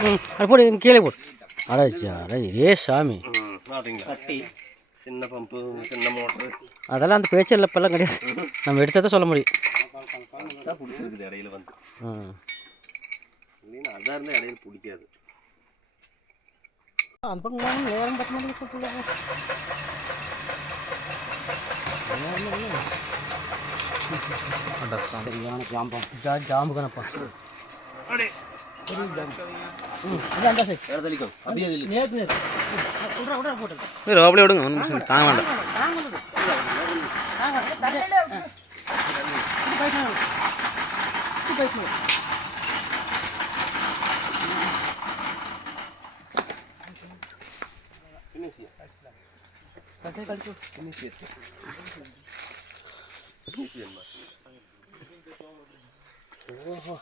அது போடு கீழே போடு. அடாச்சா ஏ சாமி. சின்ன பம்பு சின்ன மோட்டரு அதெல்லாம் அந்த பேச்சு இல்லை இப்பெல்லாம் கிடையாது. நம்ம எடுத்ததை சொல்ல முடியும். பிடிச்சிருக்குது இடையில வந்து. இல்லைன்னா அதாக இருந்தால் இடையில பிடிக்காது. அந்த பக்கம் நேரம் பத்த மாதிரி சரியான ஜாம்பம் ஜாம்பு கணப்பா. அப்படியே விடுங்க தாங்க வேண்டாம். ஓஹோ